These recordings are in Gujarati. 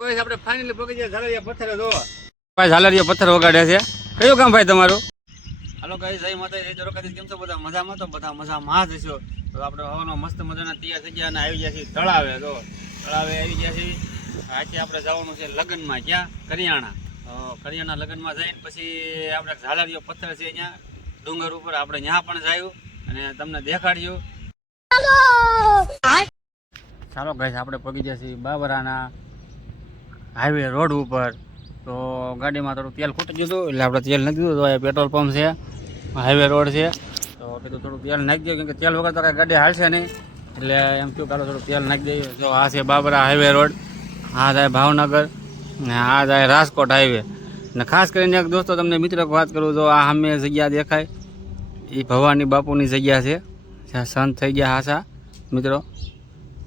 કોઈ આપણે ફાઇનલી પહોંચી ગયા ઝાલરિયા પથ્થર જો ભાઈ ઝાલરિયા પથ્થર વગાડે છે. કયું કામ ભાઈ તમારું? હાલો ગાઈસ, જય માતા જય દ્વારકાધીશ. કેમ છો બધા? મજામાં? તો બધા મજામાં જ હશો. તો આપણે હવાનો મસ્ત મજાના તૈયાર થઈ ગયા અને આવી ગયા છીએ તળાવે. તો તળાવે આવી ગયા છીએ. આજે આપણે જવાનું છે લગ્નમાં. ક્યાં? કરિયાણા. કરિયાણા લગ્નમાં જઈને પછી આપણે ઝાલરિયો પથ્થર છે અહીંયા ડુંગર ઉપર, આપણે ત્યાં પણ જાયું અને તમને દેખાડ્યું. ચાલો ગાઈસ, આપણે પગી ગયા છીએ બાબરાના હાઈવે રોડ ઉપર. તો ગાડીમાં થોડું તેલ ખૂટી ગયું હતું એટલે આપણે તેલ નાખી દીધું. તો અહીંયા પેટ્રોલ પંપ છે, હાઈવે રોડ છે. તો કીધું થોડું તેલ નાખી દઉં, કેમ કે તેલ વગર તો કાંઈ ગાડી હાલશે નહીં. એટલે એમ થયું ચાલો થોડું તેલ નાખી દઈએ. જો આ છે બાબરા હાઈવે રોડ, આ જાય ભાવનગર ને આ જાય રાજકોટ હાઈવે. ને ખાસ કરીને એક દોસ્તો તમને મિત્ર વાત કરું, તો આ સામે જગ્યા દેખાય એ ભવાની બાપુની જગ્યા છે, જ્યાં સંત થઈ ગયા હાસા મિત્રો.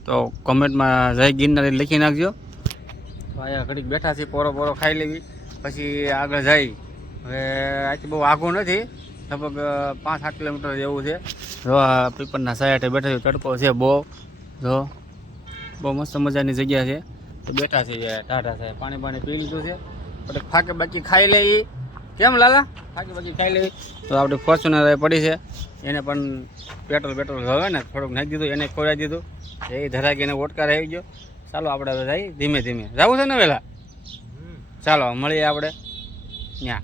તો કોમેન્ટમાં જય ગિરનારી લખી નાખજો. તો અહીંયા ઘડીક બેઠા છીએ, પોરો ખાઈ લેવી પછી આગળ જઈ. હવે આથી બહુ આઘું નથી, લગભગ 5-7 કિલોમીટર જેવું છે. જો આ પીપળના સાઈડે બેઠા છે, તડકો છે બહુ. જો બહુ મસ્ત મજાની જગ્યા છે. તો બેઠા છે ટાઢા સાહેબ, પાણી પી લીધું છે. આપણે ફાકે બાકી ખાઈ લઈએ. કેમ લાલા? ફાકે બાકી ખાઈ લેવી. તો આપણે ફોર્ચ્યુનર પડી છે, એને પણ પેટ્રોલ હવે ને થોડુંક નાખી દીધું, એને ખોરાઈ દીધું. એ ધરાગીને ઓટકાર આવી ગયો. ચાલો આપણે હવે જઈએ ધીમે ધીમે. જવું છે ને વહેલા? ચાલો મળીએ આપણે ત્યાં.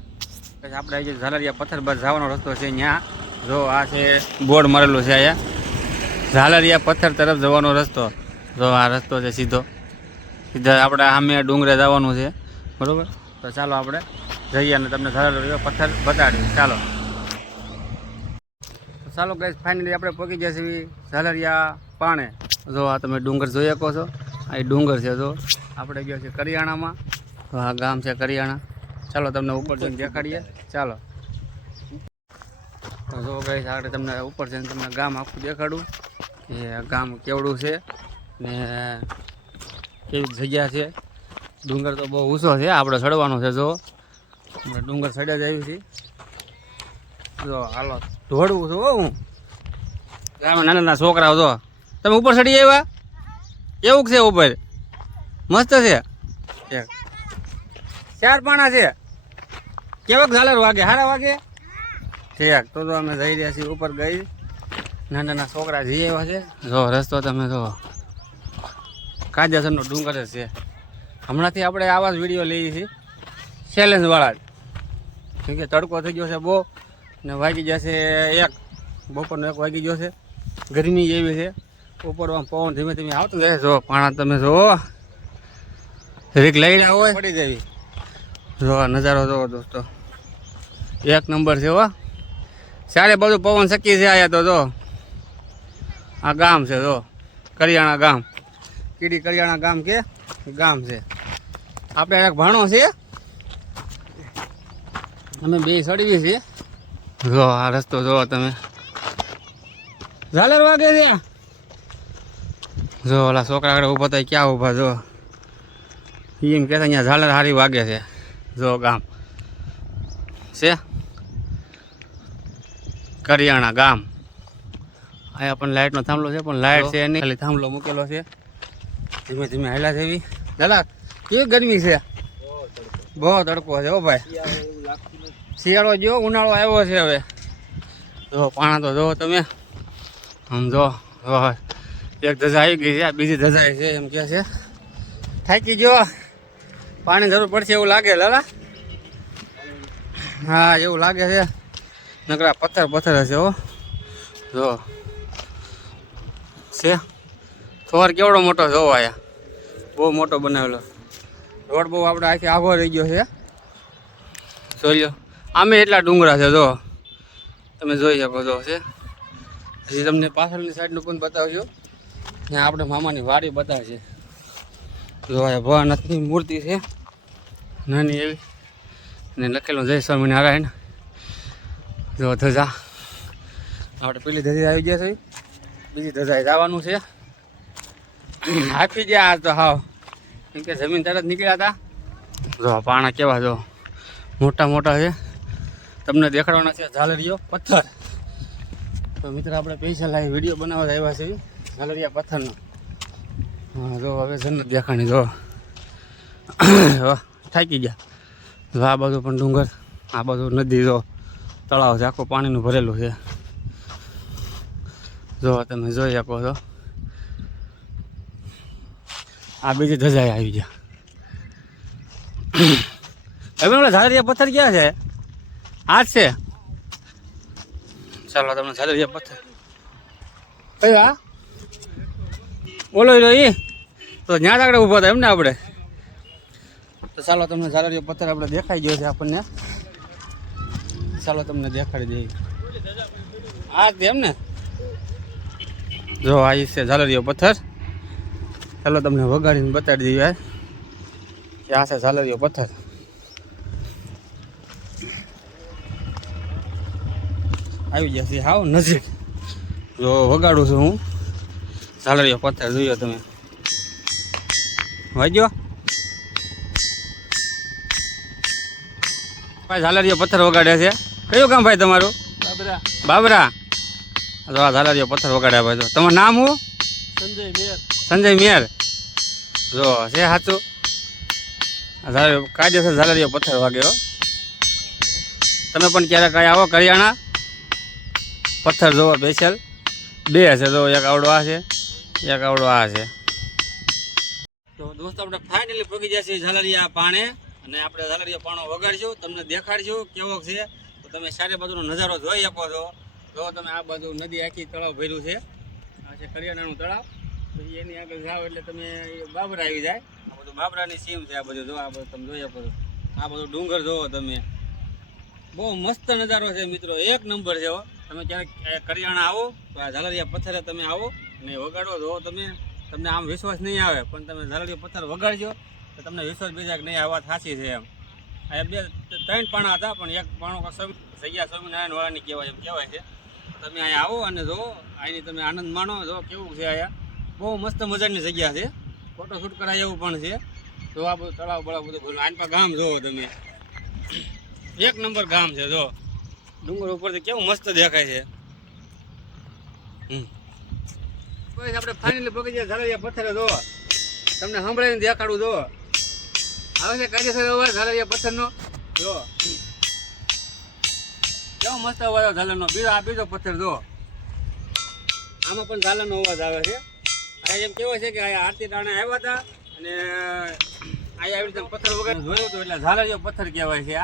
પછી આપણે આવી જાય ઝાલરિયા પથ્થર બાદ જવાનો રસ્તો છે. ત્યાં જો આ છે બોર્ડ મારેલું છે અહીંયા, ઝાલરિયા પથ્થર તરફ જવાનો રસ્તો. જો આ રસ્તો છે સીધો આપણે સામે ડુંગરે જવાનું છે, બરાબર? તો ચાલો આપણે જઈએ અને તમને ઝાલરિયા પથ્થર બતાડીએ. ચાલો ગાઈસ, ફાઇનલી આપણે પહોંચી ગયા છીએ ઝાલરિયા પાણે. જો આ તમે ડુંગર જોઈ શકો છો, આ ડુંગર છે. જો આપણે ગયા છીએ કરિયાણામાં. તો આ ગામ છે કરિયાણા. ચાલો તમને ઉપર જઈને દેખાડીએ. ચાલો તો જો ગાઈસ, આગળ તમને ઉપર જઈને તમને ગામ આખું દેખાડું કે આ ગામ કેવડું છે ને કેવી જગ્યા છે. ડુંગર તો બહુ ઊંચો છે, આપણે ચડવાનો છે. જો આપણે ડુંગર ચડ્યા જ આવી છીએ. જો હાલો દોડવું છું હું. ગામમાં નાના છોકરાઓ જો તમે ઉપર ચડી આવ્યા, કેવું છે ઉપર? મસ્ત છે. 4 પાણા છે. કેવાક ઝાલર વાગે? હારા વાગે? ઠીક. તો અમે જઈ રહ્યા છીએ ઉપર. ગઈ નાના છોકરા જઈ આવ્યા છે. જો રસ્તો તમે જો કાયદેસરનો ડુંગર જ છે. હમણાંથી આપણે આવા જ વિડીયો લઈએ છીએ, ચેલેન્જવાળા જ. કેમ કે તડકો થઈ ગયો છે બહુ ને વાગી જશે 1, બપોરનો 1 વાગી ગયો છે. ગરમી એવી છે. ઉપર પવન ધીમે ધીમે આવતું જાય. જો પાણા તમે જો રીક લઈને હોય પડી જાય. જો નજારો જોવો દોસ્તો, 1 નંબર છે. હો સારે બધું પવન શકી છે આયા. તો જો આ ગામ છે, જો કરિયાણા ગામ, કીડી કરિયાણા ગામ કે ગામ છે. આપણે એક ભાણો છે, અમે 2 ચડવી છીએ. જો આ રસ્તો જોવો તમે, ઝાલર વાગે છે. જો ઓલા છોકરા આગળ ઊભા થાય, ક્યાં ઊભા? જો એમ કહેતા અહીંયા ઝાલર હારી વાગે છે. જો ગામ છે કરિયાણા ગામ. અહીંયા પણ લાઇટનો થાંભલો છે, પણ લાઇટ છે નહીં, ખાલી થાંભલો મૂકેલો છે. ધીમે ધીમે હાલ્યા છે. એવી ઝાલર કેવી ગરમી છે, બહુ તડકો છે. હો ભાઈ, શિયાળો જો ઉનાળો આવ્યો છે હવે. જો પાણા તો જો તમે આમ જો. એક ધજા આવી ગઈ છે, બીજી ધજા છે એમ કે છે. થાકી ગયો, પાણી જરૂર પડશે એવું લાગે લાલા? હા એવું લાગે છે. નકરા પથ્થર હશે. હો જો છે થોર કેવડો મોટો જોવો, આયા બહુ મોટો બનાવેલો. રોડ બહુ આપણે આખી આઘો રહી ગયો છે. જોઈ લો આમે એટલા ડુંગરા છે. જો તમે જોઈ શકો છો. છે હજી તમને પાછળની સાઈડનું પણ બતાવજો. ત્યાં આપણે મામાની વાડી બતાવે છે. જો આ ભોળાનાથની મૂર્તિ છે નાની એવી, અને લખેલું જય સ્વામિનારાયણ. જો ધજા આપણે પેલી ધજા આવી ગયા છે, બીજી ધજા જવાનું છે. આપી ગયા તો હાવ, કેમ કે જમીન તરત નીકળ્યા હતા. જો પાણા કેવા જો મોટા મોટા છે. તમને દેખાડવાના છે ઝાલરિયો પથ્થર. તો મિત્ર આપણે પૈસા લાવી વિડીયો બનાવવા આવ્યા છે ઝાલરિયા પથ્થરનો. હા જો હવે જન્નત દેખાણી. જો થાકી ગયા. જો આ બાજુ પણ ડુંગર, આ બાજુ નદી, જો તળાવ છે, આખું પાણીનું ભરેલું છે. જો તમે જોઈ શકો છો. આ બીજી ધજાઈ આવી ગયા. હવે ઓલા ઝાલરિયા પથ્થર ક્યાં છે? આ જ છે. ચાલો તમને ઝાલરિયા પથ્થર કયો? આ બોલો એ તો જ્યાં આગળ ઊભા હતા એમને આપણે. તો ચાલો તમને ઝાલરિયો પથ્થર આપણે દેખાઈ ગયો છે આપણને. ચાલો તમને દેખાડી દઈએ. આ જ એમ ને? જો આ છે ઝાલરિયો પથ્થર. ચાલો તમને વગાડીને બતાડી દઈએ કે આ છે ઝાલરિયો પથ્થર. આવી જશે હાવ નજીક. જો વગાડું છું હું. ઝાલરિયો પથ્થર જોયો તમે? વાગ્યો ભાઈ? ઝાલરિયો પથ્થર વગાડે છે. કયું ગામ ભાઈ તમારું? બાબરા. બાબરા. જો આ ઝાલરિયો પથ્થર વગાડ્યા ભાઈ. જો તમારું નામ શું? સંજય મેર. સંજય મેર. જો છે સાચું? કાયદેસર ઝાલરિયો પથ્થર વાગ્યો. તમે પણ ક્યારેક કઈ આવો કરિયાણા? પથ્થર જોવો સ્પેશિયલ બે છે. જો એક આવડો આ છે, એક આવડો આ છે. તો દોસ્તો આપણે ફાઇનલી પગી જશે ઝાલરિયા પાણે, અને આપણે ઝાલરિયા પાણો વગાડશું, તમને દેખાડશું કેવો છે. તો તમે ચારે બાજુનો નજારો જોઈ શકો છો. જો તમે આ બાજુ નદી આખી તળાવ ભર્યું છે. આ છે કરિયાણાનું તળાવ. પછી એની આગળ જાઓ એટલે તમે બાબરા આવી જાય. આ બધું બાબરાની સીમ છે. આ બધું જો, આ બધું તમે જોઈ શકો છો. આ બધું ડુંગર જોવો તમે. બહુ મસ્ત નજારો છે મિત્રો, એક નંબર છે. તમે ક્યારેક કરિયાણા આવો તો આ ઝાલરિયા પથ્થરે તમે આવો ને વગાડો. જો તમે, તમને આમ વિશ્વાસ નહીં આવે, પણ તમે ઝાલરિયો પથ્થર વગાડજો તો તમને વિશ્વાસ બીજા કે નહીં, આ વાત સાચી છે એમ. આ બે ત્રણ પાણા હતા, પણ એક પાણો જગ્યા સ્વામિનારાયણ વાળાની કહેવાય એમ કહેવાય છે. તમે અહીંયા આવો અને જો અહીંની તમે આનંદ માણો. જો કેવું છે અહીંયા, બહુ મસ્ત મજાની જગ્યા છે. ફોટો શૂટ કરાય એવું પણ છે. જો આ બધું તળાવ બળાવ બધું ભૂલ. આની પર ગામ જોવો તમે, એક નંબર ગામ છે. જો ડુંગર ઉપરથી કેવું મસ્ત દેખાય છે. આપણે ફાઇનલી પગી જાય ઝાલરિયા પથ્થરે. જો તમને સંભળાવીને દેખાડું. જો આવે છે કાયદેસર અવાજ ઝાલરિયા પથ્થરનો. જો કેવો મસ્ત અવાજ આવે ઝાલરનો. બીજો પથ્થર જો, આમાં પણ ઝાલરનો અવાજ આવે છે. આ એમ કેવાય છે કે આ આરતી ટાણે આવ્યા હતા અને અહીંયા આવી રીતે પથ્થર વગર જોયું હતું, એટલે ઝાલરિયો પથ્થર કહેવાય છે.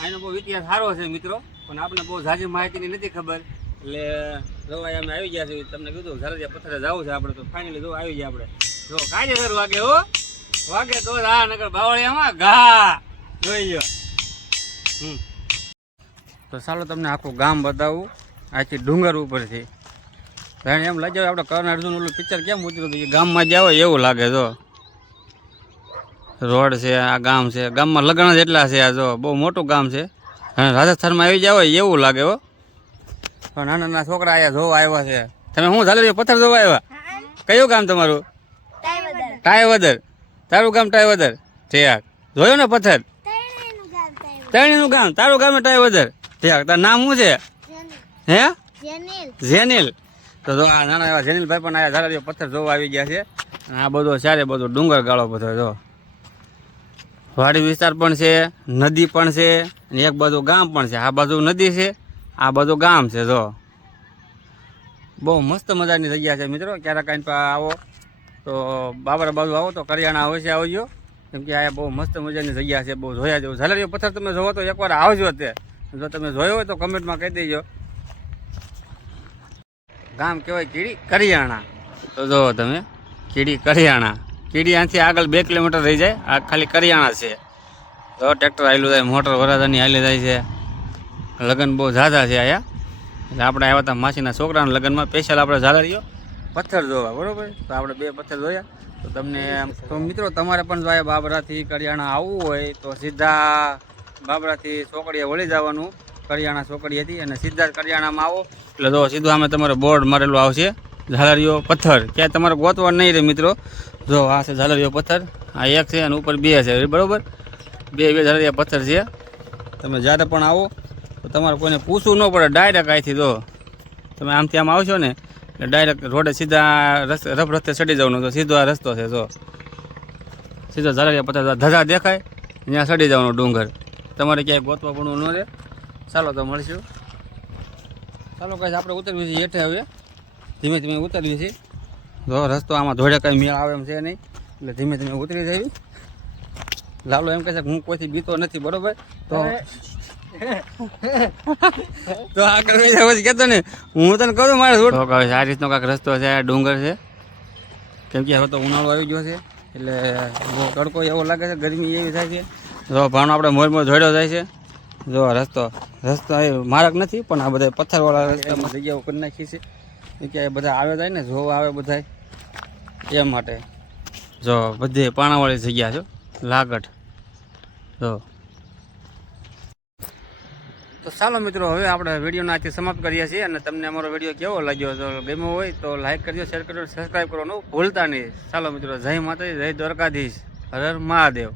આનો બહુ ઇતિહાસ સારો છે મિત્રો, પણ આપણે બહુ ઝાઝી માહિતીની નથી ખબર. એટલે જો અમે આવી ગયા છીએ. તમને કીધું ઝાલરિયા પથ્થરે જવું છે આપણે, તો ફાઇનલી જો આવી ગયા આપણે. જો કાયદેસર વાગે હો, વાગે તો આ નગર બાવળિયામાં ઘા જોઈ ગયો. તો ચાલો તમને આખું ગામ બતાવું આથી ડુંગર ઉપરથી. એમ લાગે આપણે કરણ અર્જુન ઓલું પિક્ચર કેમ ઉતર્યું હતું, ગામમાં જાવ એવું લાગે. જો રોડ છે, આ ગામ છે. ગામમાં લગ્ન જ એટલા છે. આ જો બહુ મોટું ગામ છે. અને રાજસ્થાનમાં આવી જાવ એવું લાગે હો. પણ નાના નાના છોકરા આયા જોવા આવ્યા છે. તમે શું ઝાલરિયો પથ્થર જોવા આવ્યા? કયું ગામ તમારું? ટાઈવદર. તારું ગામ ટાઈવદર? ઠીક. જોયો ને પથ્થર? તણીનું ગામ. તારું ગામ ટાઈવદર? ઠીક. તારું નામ શું છે? હે? જેનિલ. તો જો આ નાના એવા જેનિલભાઈ પણ આયા ઝાલરિયો પથ્થર જોવા આવી ગયા છે. અને આ બધો ચારે બધો ડુંગર ગાળો બધો. જો વાડી વિસ્તાર પણ છે, નદી પણ છે, અને એક બાજુ ગામ પણ છે. આ બાજુ નદી છે, આ બાજુ ગામ છે. જો બહુ મસ્ત મજાની જગ્યા છે મિત્રો. ક્યારેક કાંઈ આવો તો બાબરા બાજુ આવો તો કરિયાણા અવશ્ય આવજો, કેમ કે આ બહુ મસ્ત મજાની જગ્યા છે. બહુ જોયા જેવું. ઝાલરિયો પથ્થર તમે જોવો તો એકવાર આવજો. તે જો તમે જોયો હોય તો કમેન્ટમાં કહી દેજો. ગામ કહેવાય કીડી કરિયાણા. તો જુઓ તમે, કીડી કરિયાણા. કીડી આથી આગળ 2 કિલોમીટર રહી જાય. આ ખાલી કરિયાણા છે. તો ટ્રેક્ટર હાલ્યું જાય, મોટર વરાદાની હાલી જાય છે. લગ્ન બહુ ઝાઝા છે અહીંયા. એટલે આપણે આવ્યા હતા માસીના છોકરાના લગ્નમાં. સ્પેશિયલ આપણે ઝાલરિયો પથ્થર જોવા, બરાબર. તો આપણે 2 પથ્થર જોયા. તો તમને તો મિત્રો તમારે પણ જો આ બાબરાથી કરિયાણા આવવું હોય તો સીધા બાબરાથી ચોકડીએ વળી જવાનું. કરિયાણા ચોકડી હતી અને સીધા જ કરિયાણામાં આવો એટલે જો સીધું આમે તમારે બોર્ડ મારેલું આવશે ઝાલરિયો પથ્થર. ક્યાંય તમારે ગોતવા નહીં રહે મિત્રો. જો આ છે ઝાલરિયો પથ્થર. આ એક છે અને ઉપર 2 છે, બરાબર. 2 ઝાલરિયા પથ્થર છે. તમે જ્યારે પણ આવો તો તમારે કોઈને પૂછવું ન પડે. ડાયરેક્ટ અહીંથી જો તમે આમથી આમ આવશો ને એટલે ડાયરેક્ટ રોડે સીધા રફ રસ્તે ચડી જવાનું. તો સીધો આ રસ્તો છે. જો સીધો ઝાલરિયા પથ્થર ધજા દેખાય ત્યાં ચડી જવાનો ડુંગર. તમારે ક્યાંય ગોતવા પડવું ન રહે. ચાલો તો મળશું. ચાલો કાંઈ આપણે ઉતરવી છીએ હેઠે હવે ધીમે ધીમે ઉતરવી છીએ. જો રસ્તો આમાં ધોળે કાંઈ મેળ આવે એમ છે નહીં એટલે ધીમે ધીમે ઉતરી જઈએ. લાલો એમ કહે છે કે હું કોઈથી બીતો નથી બરોબર તો તો આગળ પછી કહેતો ને હું તને કહું મારે આ રીતનો કાંઈક રસ્તો છે ડુંગર છે કેમ કે હવે તો ઉનાળો આવી ગયો છે એટલે બહુ તડકો એવો લાગે છે ગરમી એવી થાય છે. જો ભાવનો આપણે મોર ધોડ્યો જાય છે. જો રસ્તો એ માર્ગ નથી પણ આ બધા પથ્થરવાળા રસ્તામાં જગ્યાઓ કરી નાખી છે કે બધા આવે જાય ને જોવા આવે બધા એ માટે. જો બધી પાણાવાળી જગ્યા છે લાગટ. જો તો ચાલો મિત્રો હવે આપણે વિડીયોને આજથી સમાપ્ત કરીએ છીએ અને તમને અમારો વિડીયો કેવો લાગ્યો તો ગમ્યો હોય તો લાઈક કરજો, શેર કરજો, સબસ્ક્રાઈબ કરવાનું ભૂલતા નહીં. ચાલો મિત્રો, જય માતાજી, જય દ્વારકાધીશ, હર હર મહાદેવ.